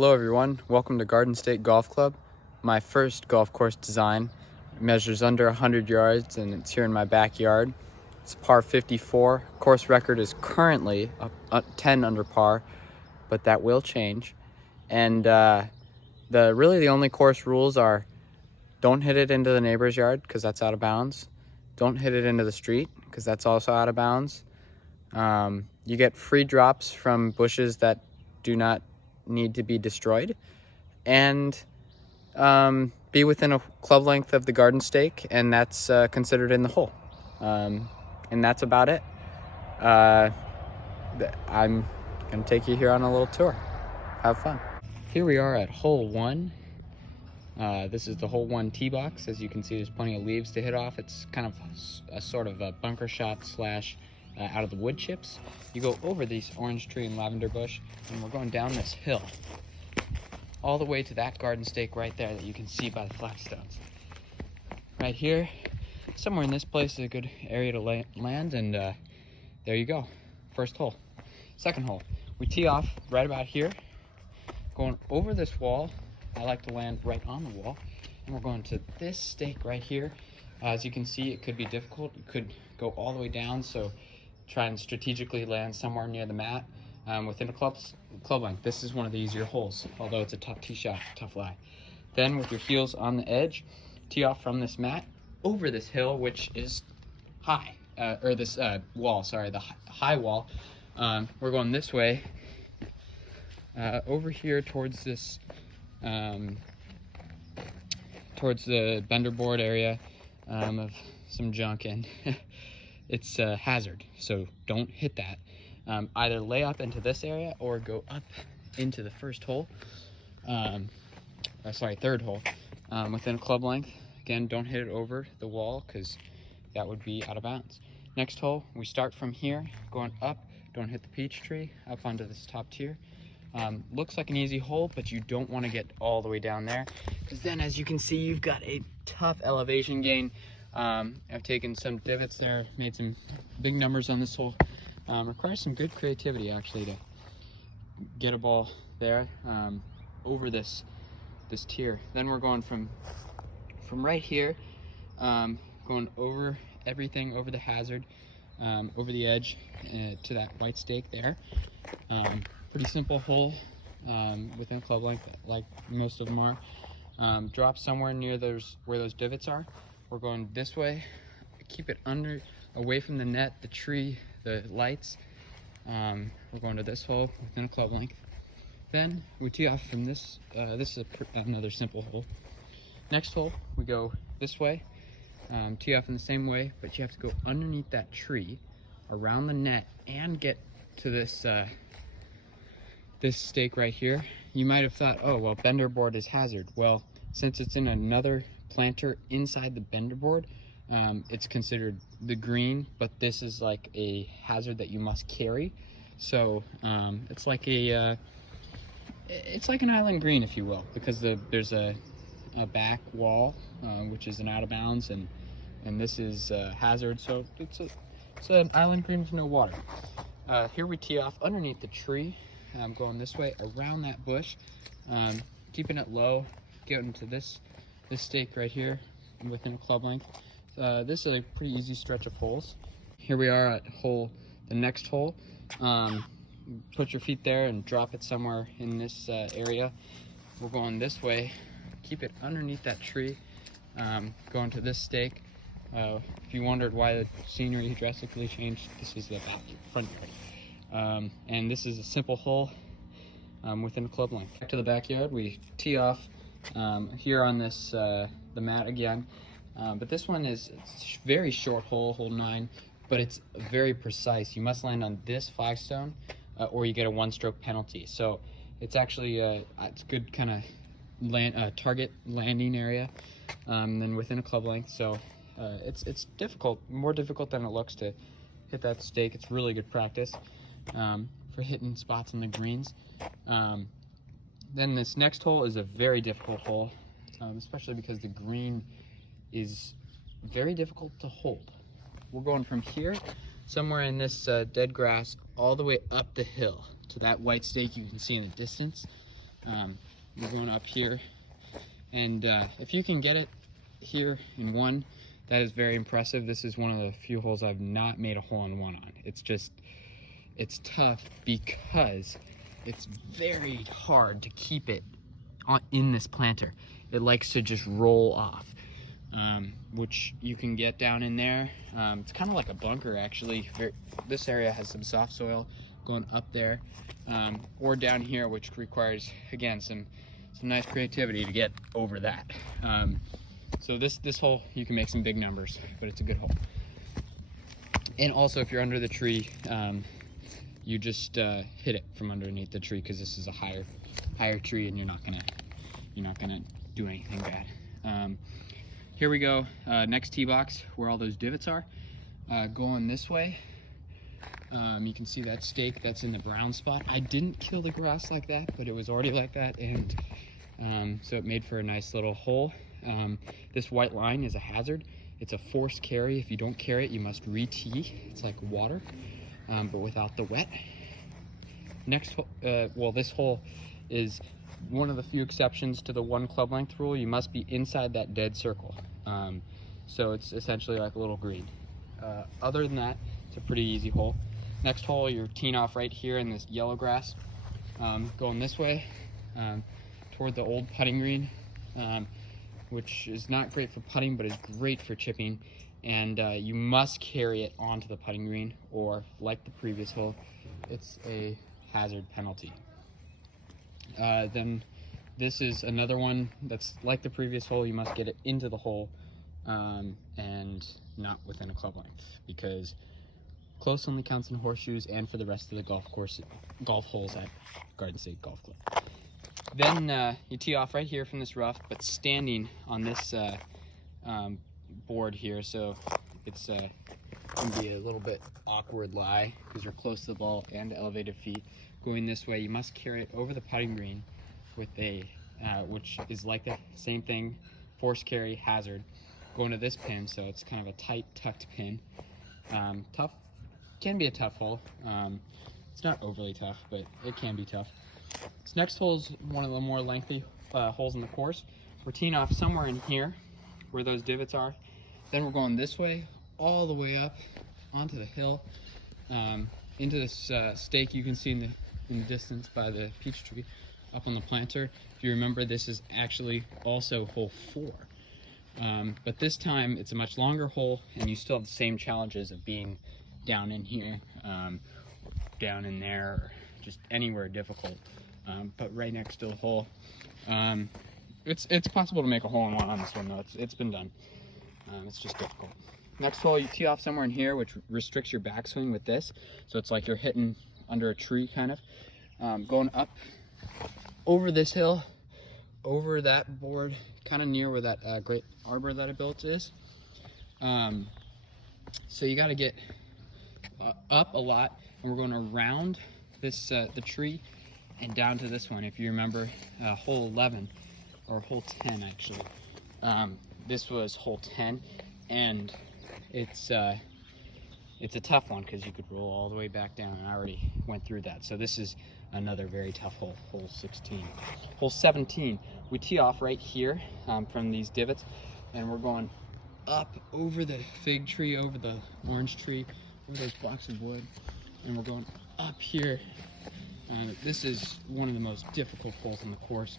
Hello everyone, welcome to Garden State Golf Club. My first golf course design. It measures under 100 yards and it's here in my backyard. It's par 54. Course record is currently 10 under par, but that will change. And the only course rules are don't hit it into the neighbor's yard because that's out of bounds. Don't hit it into the street because that's also out of bounds. You get free drops from bushes that do not need to be destroyed, and be within a club length of the garden stake, and that's considered in the hole. And that's about it. I'm gonna take you here on a little tour. Have fun. Here we are at hole 1. This is the hole 1 tee box. As you can see, there's plenty of leaves to hit off. It's kind of a sort of a bunker shot slash out of the wood chips. You go over these orange tree and lavender bush, and we're going down this hill all the way to that garden stake right there that you can see by the flagstones. Right here, somewhere in this place is a good area to land, and there you go. First hole. Second hole, we tee off right about here, going over this wall. I like to land right on the wall, and we're going to this stake right here. As you can see, it could be difficult. It could go all the way down, so try and strategically land somewhere near the mat within a club length. This is one of the easier holes, although it's a tough tee shot, tough lie. Then with your heels on the edge, tee off from this mat over this hill, which is high, or this wall, sorry, the high wall. We're going this way, over here towards this, towards the bender board area of some junk, and it's a hazard, so don't hit that. Either lay up into this area or go up into the first hole, third hole, within a club length. Again, don't hit it over the wall because that would be out of bounds. Next hole, we start from here, going up. Don't hit the peach tree, up onto this top tier. Looks like an easy hole, but you don't want to get all the way down there, because then, as you can see, you've got a tough elevation gain. I've taken some divots there, made some big numbers on this hole. Requires some good creativity actually to get a ball there over this tier. Then we're going from right here, going over everything, over the hazard, over the edge to that white stake there. Pretty simple hole within club length, like most of them are. Drop somewhere near where those divots are. We're going this way. Keep it away from the net, the tree, the lights. We're going to this hole within a club length. Then we tee off from this. This is another simple hole. Next hole, we go this way. Tee off in the same way, but you have to go underneath that tree, around the net, and get to this this stake right here. You might have thought, oh well, bender board is hazard. Well, since it's in another planter inside the bender board, it's considered the green, but this is like a hazard that you must carry. So it's like it's like an island green, if you will, because there's a back wall which is an out of bounds, and this is hazard. So it's an island green with no water. Here we tee off underneath the tree. Going this way around that bush, keeping it low, getting to this stake right here within club length. This is a pretty easy stretch of holes. Here we are at the next hole. Put your feet there and drop it somewhere in this area. We're going this way, keep it underneath that tree, going to this stake. If you wondered why the scenery drastically changed, this is the front yard. And this is a simple hole within a club length. Back to the backyard, we tee off here on this the mat again, but this one is a very short hole, hole 9, but it's very precise. You must land on this flagstone or you get a 1-stroke penalty. So it's actually it's good kind of target landing area than within a club length. So it's difficult, more difficult than it looks to hit that stake. It's really good practice for hitting spots in the greens. Then this next hole is a very difficult hole, especially because the green is very difficult to hold. We're going from here, somewhere in this dead grass, all the way up the hill to that white stake you can see in the distance. We're going up here, and if you can get it here in one, that is very impressive. This is one of the few holes I've not made a hole-in-one on. It's tough because it's very hard to keep it in this planter. It likes to just roll off, which you can get down in there. It's kind of like a bunker, actually. This area has some soft soil going up there, or down here, which requires, again, some nice creativity to get over that. So this hole, you can make some big numbers, but it's a good hole. And also, if you're under the tree, you just hit it from underneath the tree, because this is a higher tree, and you're not gonna do anything bad. Here we go. Next tee box, where all those divots are. Going this way. You can see that stake that's in the brown spot. I didn't kill the grass like that, but it was already like that, and so it made for a nice little hole. This white line is a hazard. It's a forced carry. If you don't carry it, you must re-tee. It's like water, but without the wet. Next, this hole is one of the few exceptions to the 1 club length rule. You must be inside that dead circle. So it's essentially like a little green. Other than that, it's a pretty easy hole. Next hole, you're teeing off right here in this yellow grass, going this way toward the old putting green, which is not great for putting, but is great for chipping. And you must carry it onto the putting green, or like the previous hole, it's a hazard penalty. Then this is another one that's like the previous hole. You must get it into the hole, and not within a club length, because close only counts in horseshoes and for the rest of the golf holes at Garden State Golf Club. Then you tee off right here from this rough, but standing on this board here, so it's going to be a little bit awkward lie because you're close to the ball and elevated feet. Going this way, you must carry it over the putting green with a, which is like the same thing, force carry, hazard, going to this pin, so it's kind of a tight tucked pin. Tough, can be a tough hole. It's not overly tough, but it can be tough. This next hole is one of the more lengthy holes in the course. We're teeing off somewhere in here where those divots are. Then we're going this way, all the way up onto the hill, into this stake you can see in the distance by the peach tree up on the planter. If you remember, this is actually also hole 4. But this time it's a much longer hole, and you still have the same challenges of being down in here, down in there, or just anywhere difficult. But right next to the hole, it's possible to make a hole-in-one on this one, though. It's been done. It's just difficult. Next hole, you tee off somewhere in here, which restricts your backswing with this, so it's like you're hitting under a tree, kind of. Going up over this hill, over that board, kind of near where that great arbor that I built is. So you got to get up a lot, and we're going around this the tree and down to this one. If you remember, hole 11 or hole 10 actually. This was hole 10, and it's a tough one because you could roll all the way back down, and I already went through that. So this is another very tough hole, hole 16. Hole 17, we tee off right here from these divots, and we're going up over the fig tree, over the orange tree, over those blocks of wood, and we're going up here. This is one of the most difficult holes in the course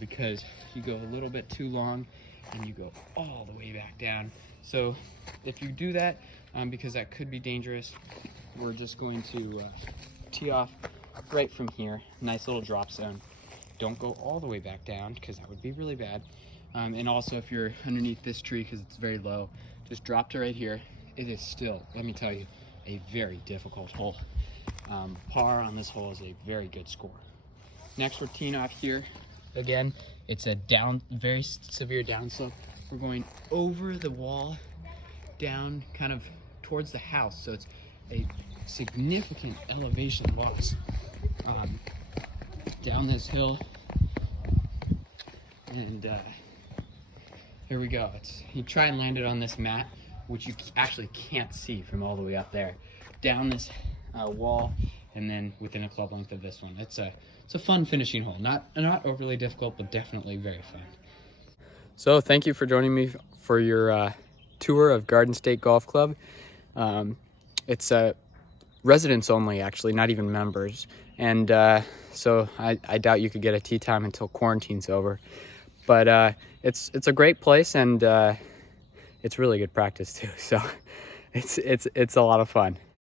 because you go a little bit too long and you go all the way back down. So if you do that, because that could be dangerous, we're just going to tee off right from here. Nice little drop zone. Don't go all the way back down because that would be really bad. And also, if you're underneath this tree because it's very low, just drop to right here. It is still, let me tell you, a very difficult hole. Par on this hole is a very good score. Next, we're teeing off here. Again, it's a very severe downslope. We're going over the wall, down kind of towards the house, so it's a significant elevation loss. Down this hill, and here we go. You try and land it on this mat, which you actually can't see from all the way up there. Down this wall, and then within a club length of this one. It's a fun finishing hole. Not overly difficult, but definitely very fun. So thank you for joining me for your tour of Garden State Golf Club. It's residents only, actually, not even members. And so I doubt you could get a tee time until quarantine's over. But it's a great place, and it's really good practice too. So it's a lot of fun.